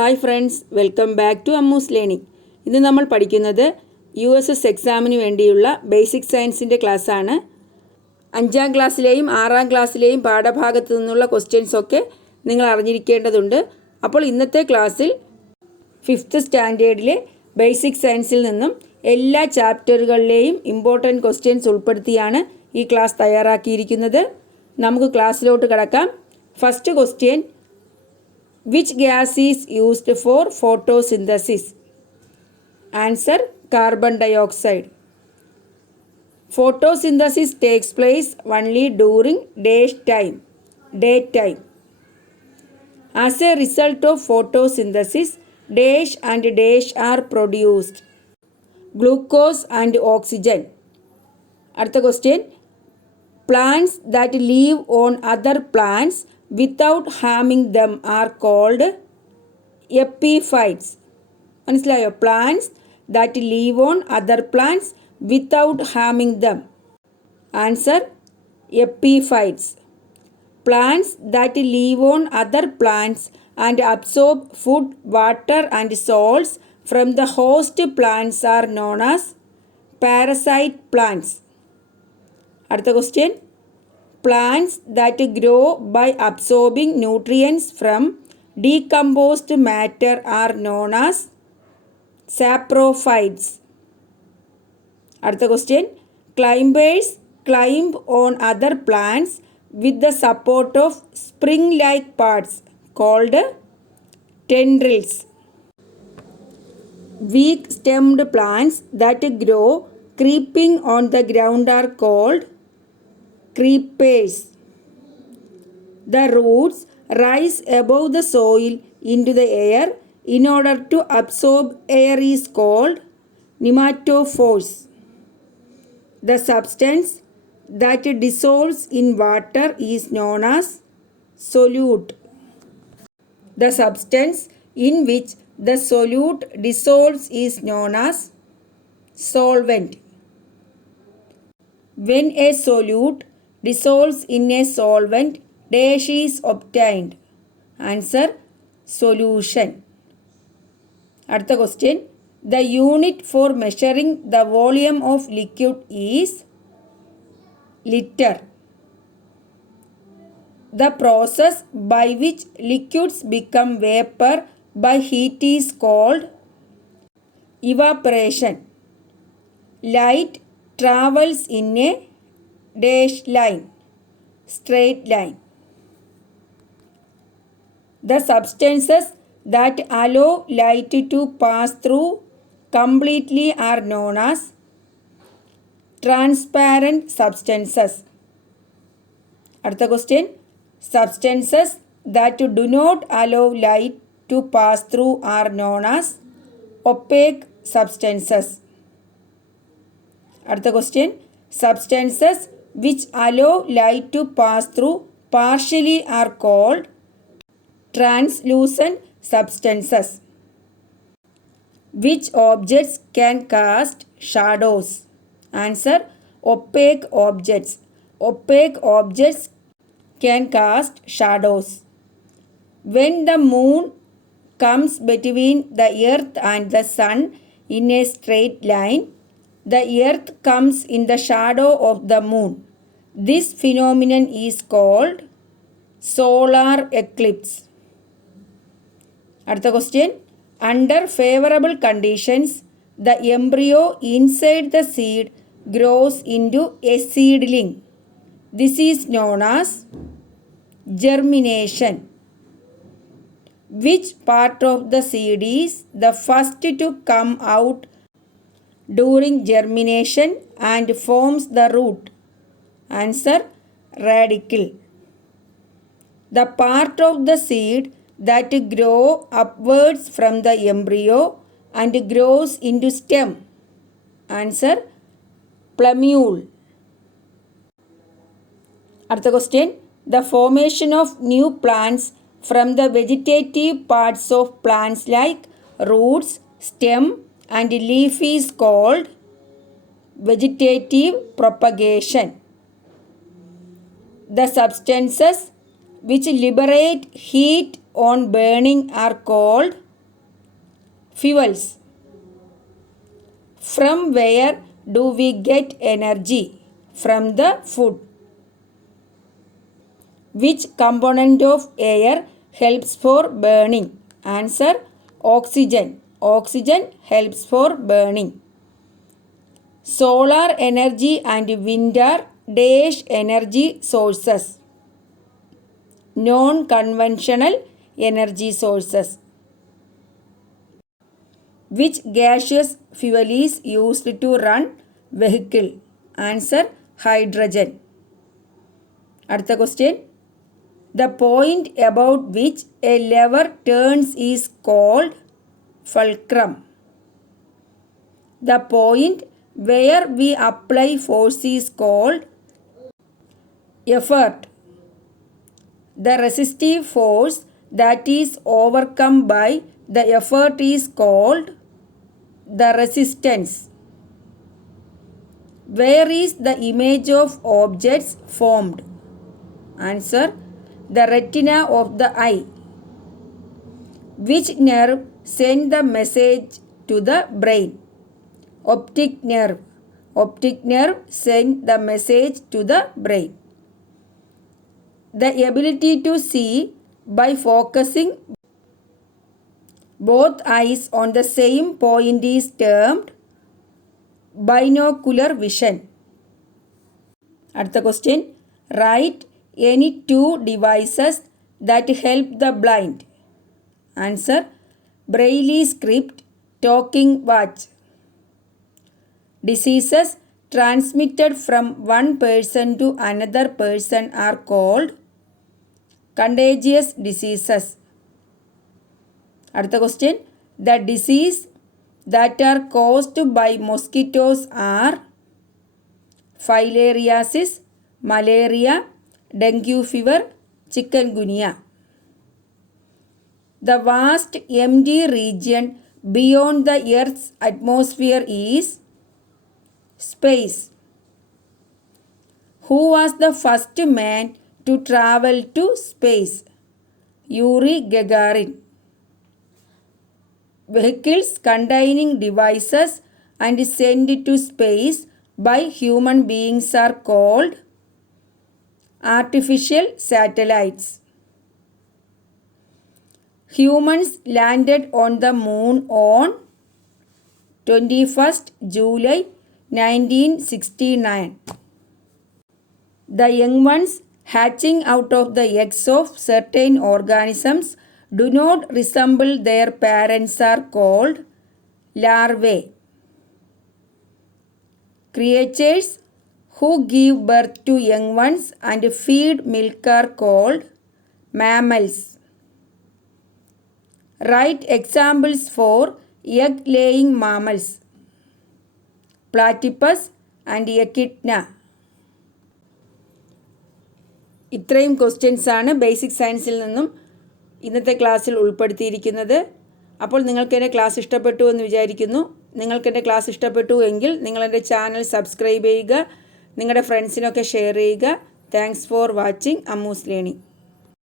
Hi friends, welcome back to Ammu's learning. ഇന്ന് നമ്മൾ പഠിക്കുന്നത് USS എക്സാമിന് വേണ്ടിയുള്ള ബേസിക് സയൻസിൻ്റെ ക്ലാസ്സാണ്. 5ാം ക്ലാസ്സിലെയും 6ാം ക്ലാസ്സിലെയും പാഠഭാഗത്തു നിന്നുള്ള ക്വസ്റ്റ്യൻസൊക്കെ നിങ്ങൾ അറിഞ്ഞിരിക്കേണ്ടതുണ്ട്. അപ്പോൾ ഇന്നത്തെ ക്ലാസ്സിൽ 5th സ്റ്റാൻഡേർഡിലെ ബേസിക് സയൻസിൽ നിന്നും എല്ലാ ചാപ്റ്ററുകളിലെയും ഇമ്പോർട്ടൻറ്റ് ക്വസ്റ്റ്യൻസ് ഉൾപ്പെടുത്തിയാണ് ഈ ക്ലാസ് തയ്യാറാക്കിയിരിക്കുന്നത്. നമുക്ക് ക്ലാസ്സിലോട്ട് കടക്കാം. First question: Which gas is used for photosynthesis? Answer: carbon dioxide. Photosynthesis takes place only during daytime. As a result of photosynthesis, dash and dash are produced: glucose and oxygen. அடுத்த question: plants that live on other plants without harming them are called epiphytes. മനസ്സിലായോ? plants that live on other plants without harming them. Answer: epiphytes. Plants that live on other plants and absorb food, water and salts from the host plants are known as parasite plants. അടുത്ത question: plants that grow by absorbing nutrients from decomposed matter are known as saprophytes. അടുത്ത question: climbers climb on other plants with the support of spring-like parts called tendrils. Weak-stemmed plants that grow creeping on the ground are called creepers. The roots rise above the soil into the air in order to absorb air is called pneumatophores. The substance that dissolves in water is known as solute. The substance in which the solute dissolves is known as solvent. When a solute dissolves in a solvent, dash is obtained. Answer: solution. അടുത്ത question: the unit for measuring the volume of liquid is liter. The process by which liquids become vapor by heat is called evaporation. Light travels in a dash line, straight line. The substances that allow light to pass through completely are known as transparent substances. അടുത്ത question: substances that do not allow light to pass through are known as opaque substances. അടുത്ത question: substances which allow light to pass through partially are called translucent substances. Which objects can cast shadows? Answer: opaque objects. Opaque objects can cast shadows. When the moon comes between the earth and the sun in a straight line, the earth comes in the shadow of the moon. This phenomenon is called solar eclipse. അടുത്ത question: under favorable conditions, the embryo inside the seed grows into a seedling. This is known as germination. Which part of the seed is the first to come out during germination and forms the root? Answer: radicle. The part of the seed that grow upwards from the embryo and grows into stem. Answer: plumule. അടുത്ത question: the formation of new plants from the vegetative parts of plants like roots, stem and leaf is called vegetative propagation. The substances which liberate heat on burning are called Fuels. From where do we get energy? From the food. Which component of air helps for burning? Answer: oxygen. Oxygen helps for burning. Solar energy and wind are dash energy sources. Non-conventional energy sources. Which gaseous fuel is used to run vehicle? Answer: hydrogen. അടുത്ത question. The point about which a lever turns is called fulcrum. The point where we apply force is called effort. The resistive force that is overcome by the effort is called the resistance. Where is the image of objects formed? Answer: the retina of the eye. Which nerve sends the message to the brain? Optic nerve. Optic nerve sends the message to the brain. The ability to see by focusing both eyes on the same point is termed binocular vision. അടുത്ത question. Write any two devices that help the blind. Answer: Braille script, talking watch. Diseases transmitted from one person to another person are called contagious diseases. അടുത്ത question. The disease that are caused by mosquitoes are filariasis, malaria, dengue fever, chikungunya. The vast empty region beyond the Earth's atmosphere is space. Who was the first man to travel to space? Yuri Gagarin. Vehicles containing devices and sent to space by human beings are called artificial satellites. Humans landed on the moon on 21st July 1969. The young ones hatching out of the eggs of certain organisms do not resemble their parents are called larvae. Creatures who give birth to young ones and feed milk are called mammals. Write examples for egg-laying mammals. Platypus and Echidna. ഇത്രയും ക്വസ്റ്റ്യൻസാണ് basic സയൻസിൽ നിന്നും ഇന്നത്തെ ക്ലാസ്സിൽ ഉൾപ്പെടുത്തിയിരിക്കുന്നത്. അപ്പോൾ നിങ്ങൾക്ക് എൻ്റെ class ഇഷ്ടപ്പെട്ടു എന്ന് വിചാരിക്കുന്നു. നിങ്ങൾക്ക് എൻ്റെ ക്ലാസ് ഇഷ്ടപ്പെട്ടു എങ്കിൽ നിങ്ങളെൻ്റെ ചാനൽ സബ്സ്ക്രൈബ് ചെയ്യുക, നിങ്ങളുടെ ഫ്രണ്ട്സിനൊക്കെ ഷെയർ ചെയ്യുക. Thanks for watching Ammu's learning.